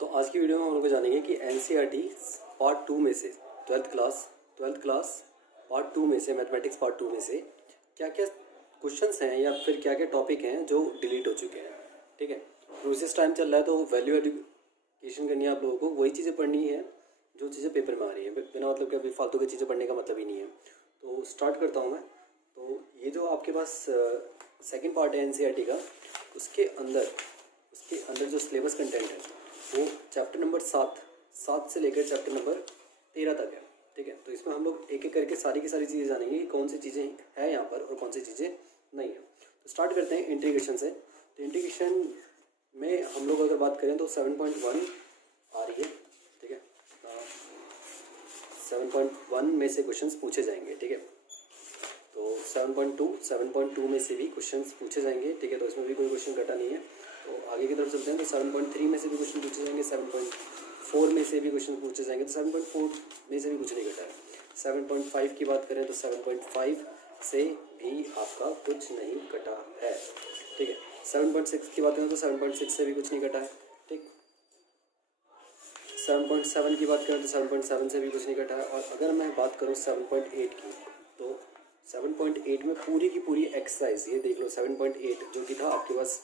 तो आज की वीडियो में हम लोग जानेंगे कि एनसीईआरटी पार्ट 2 में से ट्वेल्थ क्लास पार्ट 2 में से मैथमेटिक्स पार्ट 2 में से क्या क्या क्वेश्चंस हैं या फिर क्या क्या टॉपिक हैं जो डिलीट हो चुके हैं। ठीक है, प्रोसेस टाइम चल रहा है तो वैल्यू एजुकेशन करनी है आप लोगों को, वही चीज़ें पढ़नी है जो चीज़ें पेपर में आ रही है, बिना मतलब कि अभी फालतू की चीज़ें पढ़ने का मतलब ही नहीं है। तो स्टार्ट करता हूँ मैं। तो ये जो आपके पास सेकेंड पार्ट है एनसीईआरटी का, उसके अंदर जो सिलेबस कंटेंट है वो चैप्टर नंबर 7 से लेकर चैप्टर नंबर 13 तक है। ठीक है, तो इसमें हम लोग एक एक करके सारी की सारी चीज़ें जानेंगे कि कौन सी चीज़ें हैं यहाँ पर और कौन सी चीज़ें नहीं है। तो स्टार्ट करते हैं इंटीग्रेशन से। तो इंटीग्रेशन में हम लोग अगर बात करें तो 7.1 आ रही है। ठीक है, 7.1 में से क्वेश्चंस पूछे जाएंगे। ठीक है, तो 7.2 में से भी क्वेश्चंस पूछे जाएंगे। ठीक है, तो इसमें भी कोई क्वेश्चन कटा नहीं है। तो आगे की तरफ चलते हैं। तो 7.3 में से भी क्वेश्चन पूछे जाएंगे, 7.4 में से भी क्वेश्चन पूछे जाएंगे, तो 7.4 में से भी कुछ नहीं कटा है। 7.5 की बात करें तो 7.5 से भी आपका कुछ नहीं कटा है। ठीक है, 7.6 की बात करें तो 7.6 से भी कुछ नहीं कटा है। ठीक, 7.7 की बात करें तो 7.7 से भी कुछ नहीं कटा है। और अगर मैं बात करूँ 7.8 की, तो 7.8 में पूरी की पूरी एक्सरसाइज, ये देख लो 7.8 जो कि था आपके पास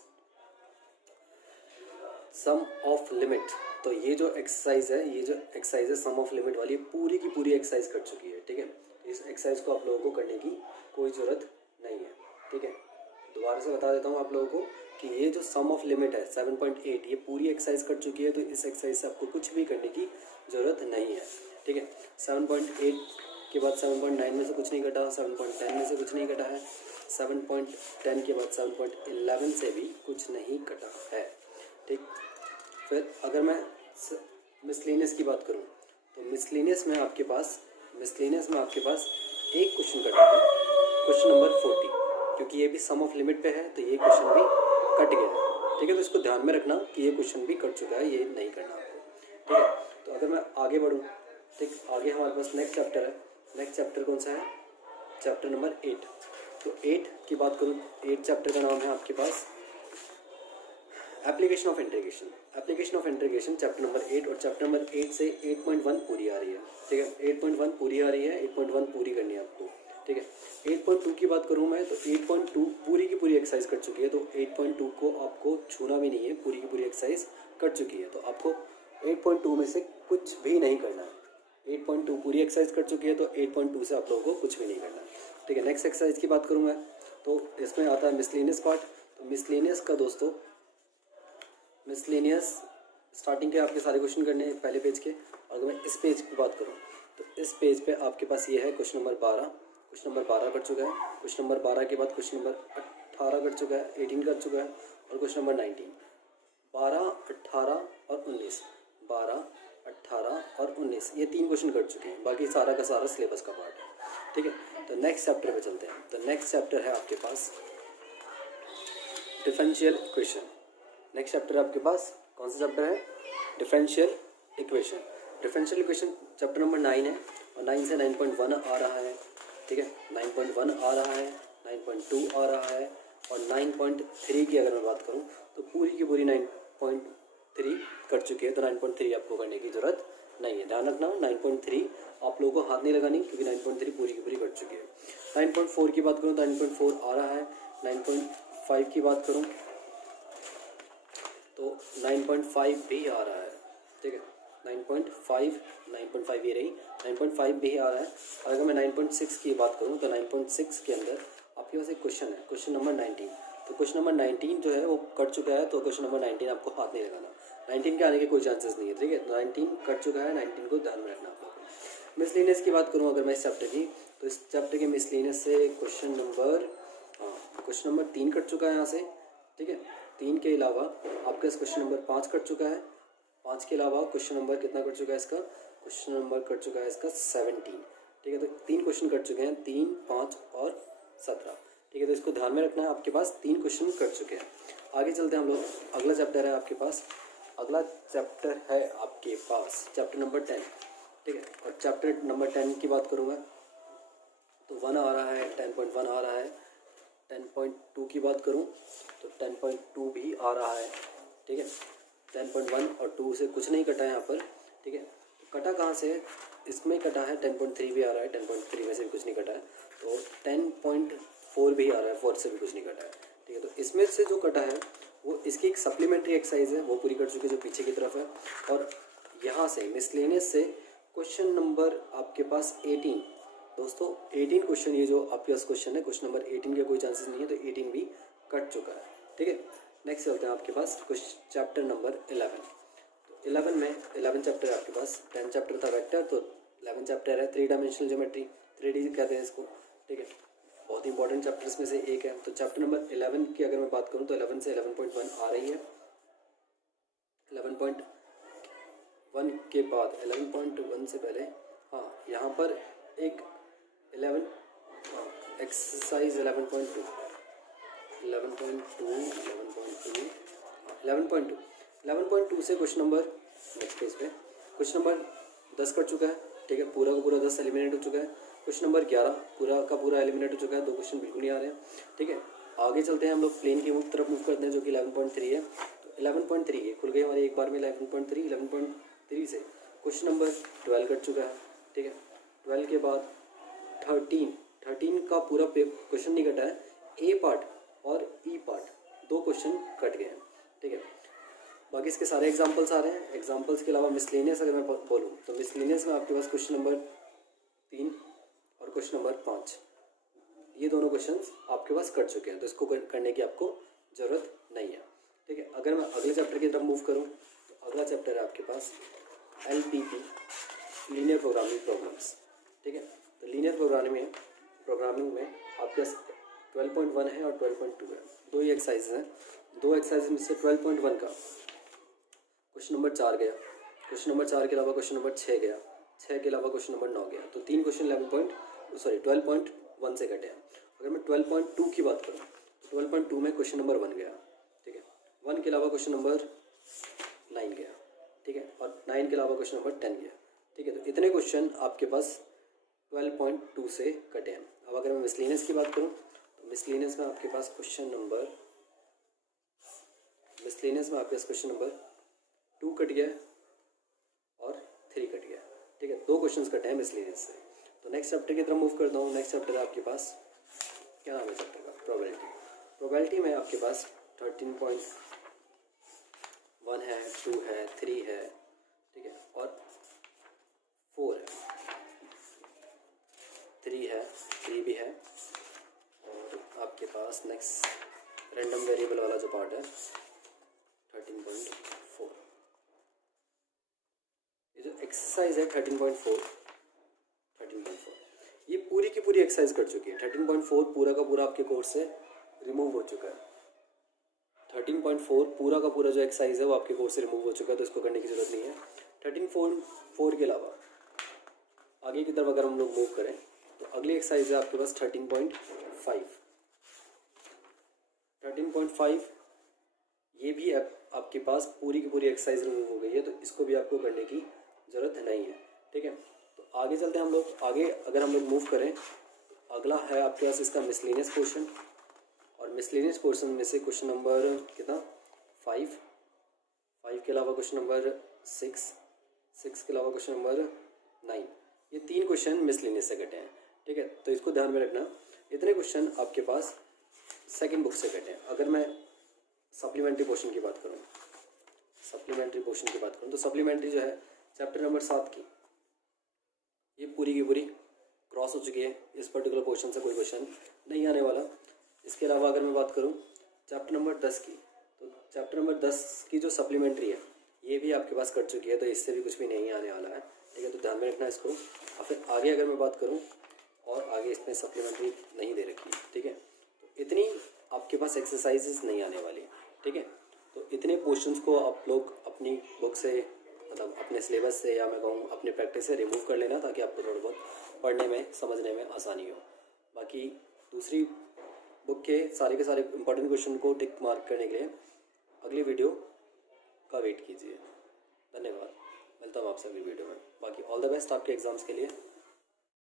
सम ऑफ लिमिट। तो ये जो एक्सरसाइज है सम ऑफ लिमिट वाली, पूरी की पूरी एक्सरसाइज कर चुकी है। ठीक है, इस एक्सरसाइज को आप लोगों को करने की कोई ज़रूरत नहीं है। ठीक है, दोबारा से बता देता हूँ आप लोगों को कि ये जो सम ऑफ लिमिट है 7.8, ये पूरी एक्सरसाइज कर चुकी है। तो इस एक्सरसाइज से आपको कुछ भी करने की ज़रूरत नहीं है। ठीक है, 7.8 के बाद 7.9 में से कुछ नहीं कटा, 7.10 में से कुछ नहीं कटा है, 7.10 के बाद 7.11 से भी कुछ नहीं कटा है। ठीक, फिर अगर मैं मिसलेनियस की बात करूं तो मिसलेनियस में आपके पास एक क्वेश्चन कटा है, क्वेश्चन नंबर 40, क्योंकि ये भी सम ऑफ लिमिट पे है तो ये क्वेश्चन भी कट गया है। ठीक है, तो इसको ध्यान में रखना कि ये क्वेश्चन भी कट चुका है, ये नहीं करना आपको। ठीक है, तो अगर मैं आगे बढ़ूँ, ठीक, आगे हमारे पास नेक्स्ट चैप्टर है। नेक्स्ट चैप्टर कौन सा है? Chapter number 8। तो 8 की बात करूँ, 8 चैप्टर का नाम है आपके पास application of integration chapter number 8। और चैप्टर नंबर 8 से 8.1 पूरी आ रही है। ठीक है, 8.1 पूरी आ रही है, 8.1 पूरी करनी है आपको। ठीक है, 8.2 की बात करूँ मैं तो 8.2 पूरी की पूरी एक्सरसाइज कर चुकी है। तो 8.2 को आपको छूना भी नहीं है, पूरी की पूरी एक्सरसाइज कर चुकी है। तो आपको 8.2 में से कुछ भी नहीं करना है। 8.2 पूरी एक्सरसाइज कर चुकी है तो 8.2 से आप लोगों को कुछ भी नहीं करना है। ठीक है, नेक्स्ट एक्सरसाइज की बात करूँ मैं तो इसमें आता है मिसलेनियस पार्ट। तो मिसलेनियस का दोस्तों, मिसलेनियस स्टार्टिंग के आपके सारे क्वेश्चन करने हैं पहले पेज के। और अगर मैं इस पेज की बात करूँ तो इस पेज पे आपके पास ये है क्वेश्चन नंबर 12। क्वेश्चन नंबर 12 कर चुका है। क्वेश्चन नंबर 12 के बाद क्वेश्चन नंबर 18 कर चुका है, 18 कर चुका है, और क्वेश्चन नंबर 19। 12, 18 और 19, 12, 18 और 19, ये 3 क्वेश्चन कर चुके हैं। बाकी सारा का सारा सिलेबस का पार्ट है। ठीक है, तो नेक्स्ट चैप्टर पे चलते हैं। तो नेक्स्ट चैप्टर है आपके पास डिफरेंशियल इक्वेशन। नेक्स्ट चैप्टर आपके पास कौन सा चैप्टर है? Differential equation. Differential equation chapter number 9 है और 9 से 9.1 आ रहा है। ठीक है, 9.1 आ रहा है, 9.2 आ रहा है, और 9.3 की अगर मैं बात करूं तो पूरी की पूरी 9.3 कर चुकी है। तो 9.3 आपको करने की ज़रूरत नहीं है। ध्यान रखना 9.3 आप लोगों को हाथ नहीं लगानी, क्योंकि 9.3 पूरी की पूरी कर चुकी है। 9.4 की बात करूँ तो 9.4 आ रहा है। 9.5 की बात करूँ तो 9.5 भी आ रहा है। ठीक है, 9.5 ये रही, 9.5 भी आ रहा है। और अगर मैं 9.6 की बात करूँ तो 9.6 के अंदर आपके पास एक क्वेश्चन है, क्वेश्चन नंबर 19। तो क्वेश्चन नंबर 19 जो है वो कट चुका है। तो क्वेश्चन नंबर 19 आपको हाथ नहीं लगाना, 19 के आने के कोई चांसेस नहीं है। ठीक है, 19 कट चुका है, 19 को ध्यान में रखना आप लोगों को। मिसलेनियस की बात करूँ अगर मैं इस चैप्टर की, तो इस चैप्टर के मिसलेनियस से क्वेश्चन नंबर 3 कट चुका है यहाँ से। ठीक है, 3 के अलावा आपका इस क्वेश्चन नंबर 5 कट चुका है। 5 के अलावा क्वेश्चन नंबर कितना कट चुका है इसका? क्वेश्चन नंबर कट चुका है इसका 17। ठीक है, तो 3 क्वेश्चन कट चुके हैं, 3, 5 और 17। ठीक है, तो इसको ध्यान में रखना है, आपके पास 3 क्वेश्चन कट चुके हैं। आगे चलते हैं हम लोग। अगला चैप्टर है आपके पास, चैप्टर नंबर 10। ठीक है, और चैप्टर नंबर 10 की बात करूँगा तो 1 आ रहा है, 10.1 आ रहा है। 10.2 की बात करूं तो 10.2 भी आ रहा है। ठीक है, 10.1 और 2 से कुछ नहीं कटा है यहाँ पर, ठीक है। तो कटा कहाँ से है, इसमें कटा है 10.3 भी आ रहा है, 10.3 में से भी कुछ नहीं कटा है, तो 10.4 भी आ रहा है, 4 से भी कुछ नहीं कटा है, ठीक है। तो इसमें से जो कटा है वो इसकी एक सप्लीमेंट्री एक्सरसाइज है, वो पूरी कर चुके जो पीछे की तरफ है। और यहाँ से मिसलेनियस से क्वेश्चन नंबर आपके पास 18, दोस्तों 18 क्वेश्चन, ये जो आपके पास क्वेश्चन है क्वेश्चन नंबर 18 का कोई चांसेस नहीं है, तो 18 भी कट चुका है, ठीक है। नेक्स्ट चलते हैं आपके पास चैप्टर नंबर 11। तो 11 में 11 चैप्टर है आपके पास, 10 चैप्टर था वेक्टर, तो 11 चैप्टर है 3 डायमेंशनल ज्योमेट्री, 3D कहते हैं इसको, ठीक है। बहुत इंपॉर्टेंट चैप्टर्स में से एक है। तो चैप्टर नंबर 11 की अगर मैं बात करूँ तो 11 से 11.1 आ रही है। 11.1 के बाद 11.1 से पहले यहाँ पर एक 11 एक्सरसाइज 11.2 से क्वेश्चन नंबर नेक्स्ट पेज पे क्वेश्चन नंबर 10 कट चुका है, ठीक है। पूरा का पूरा 10 एलिमिनेट हो चुका है। क्वेश्चन नंबर 11 पूरा का पूरा एलिमिनेट हो चुका है, 2 क्वेश्चन बिल्कुल नहीं आ रहे हैं, ठीक है। आगे चलते हैं, हम लोग प्लेन की तरफ मूव करते हैं जो कि 11.3 है। तो 11.3 ये खुल गई हमारी एक बार में 11.3 से क्वेश्चन नंबर 12 कट चुका है, ठीक है। 12 के बाद 13 का पूरा क्वेश्चन नहीं कटा है, ए पार्ट और ई पार्ट 2 क्वेश्चन कट गए हैं, ठीक है। बाकी इसके सारे एग्जांपल्स आ रहे हैं। एग्जांपल्स के अलावा मिसलेनियस अगर मैं बोलूँ तो मिसलेनियस में आपके पास क्वेश्चन नंबर 3 और क्वेश्चन नंबर 5 ये दोनों क्वेश्चंस आपके पास कट चुके हैं, तो इसको करने की आपको ज़रूरत नहीं है, ठीक है। अगर मैं अगले चैप्टर की तरफ मूव करूँ तो अगला चैप्टर है आपके पास LPP, लीनियर प्रोग्रामिंग प्रॉब्लम्स, ठीक है। तो लीनियर प्रोग्रामिंग में आपके पास 12.1 है और 12.2 है, 2 ही एक्सरसाइज हैं। 2 एक्सरसाइज में से 12.1 का क्वेश्चन नंबर 4 गया, क्वेश्चन नंबर 4 के अलावा क्वेश्चन नंबर 6 गया, 6 के अलावा क्वेश्चन नंबर 9 गया, तो 3 क्वेश्चन 12.1 से कटे हैं। अगर मैं 12.2 की बात करूँ तो 12.2 में क्वेश्चन नंबर 1 गया, ठीक है। 1 के अलावा क्वेश्चन नंबर 9 गया, ठीक है, और 9 के अलावा क्वेश्चन नंबर 10 गया, ठीक है। तो इतने क्वेश्चन आपके पास 12.2 से कटे हैं। अब अगर मैं मिसलेनियस की बात करूँ तो मिसलेनियस में आपके पास क्वेश्चन नंबर 2 कट गया और 3 कट गया, ठीक है। 2 क्वेश्चंस कटे हैं मिसलेनियस से। तो नेक्स्ट चैप्टर की तरफ मूव करता हूँ। नेक्स्ट चैप्टर है आपके पास, क्या नाम है चैप्टर का, प्रोबेबिलिटी में आपके पास 13.1 है, 2 है, 3 है, ठीक है, और 4 है, 3 भी है, और आपके पास नेक्स्ट रैंडम वेरिएबल वाला जो पार्ट है 13.4। ये जो एक्सरसाइज है 13.4 ये पूरी की पूरी एक्सरसाइज कर चुकी है। 13.4 पूरा का पूरा आपके कोर्स से रिमूव हो चुका है। 13.4 पूरा का पूरा जो एक्सरसाइज है वो आपके कोर्स से रिमूव हो चुका है, तो इसको करने की जरूरत नहीं है। 13.4 के अलावा आगे की तरफ अगर हम लोग मूव करें तो अगली एक्सरसाइज है आपके पास 13.5 ये भी आपके पास पूरी की पूरी एक्सरसाइज रिमूव हो गई है, तो इसको भी आपको करने की ज़रूरत नहीं है, ठीक है। तो आगे चलते हैं हम लोग। आगे अगर हम लोग मूव करें तो अगला है आपके पास इसका मिसलेनियस पोर्शन, और मिसलेनियस पोर्शन में से क्वेश्चन नंबर कितना 5 के अलावा क्वेश्चन नंबर 6 के अलावा क्वेश्चन नंबर 9 ये 3 क्वेश्चन मिसलेनियस से कटे हैं, ठीक है। तो इसको ध्यान में रखना, इतने क्वेश्चन आपके पास सेकंड बुक से कटे हैं। अगर मैं सप्लीमेंट्री पोर्शन की बात करूँ तो सप्लीमेंट्री जो है चैप्टर नंबर 7 की ये पूरी की पूरी क्रॉस हो चुकी है। इस पर्टिकुलर पोर्शन से कोई क्वेश्चन नहीं आने वाला। इसके अलावा अगर मैं बात करूँ चैप्टर नंबर 10 की, तो चैप्टर नंबर 10 की जो सप्लीमेंट्री है ये भी आपके पास कट चुकी है, तो इससे भी कुछ भी नहीं आने वाला है, ठीक है। तो ध्यान में रखना इसको। और फिर आगे अगर मैं बात करूँ और आगे इसमें सप्लीमेंट्री नहीं दे रखी, ठीक है, तो इतनी आपके पास एक्सरसाइजेस नहीं आने वाली, ठीक है। तो इतने पोर्शंस को आप लोग अपनी बुक से मतलब अपने सिलेबस से या मैं कहूँ अपने प्रैक्टिस से रिमूव कर लेना, ताकि आपको थोड़ा बहुत पढ़ने में समझने में आसानी हो। बाकी दूसरी बुक के सारे इंपॉर्टेंट क्वेश्चन को टिक मार्क करने के लिए अगली वीडियो का वेट कीजिए। धन्यवाद, मिलता हूँ आपसे अगली वीडियो में। बाकी ऑल द बेस्ट आपके एग्ज़ाम्स के लिए।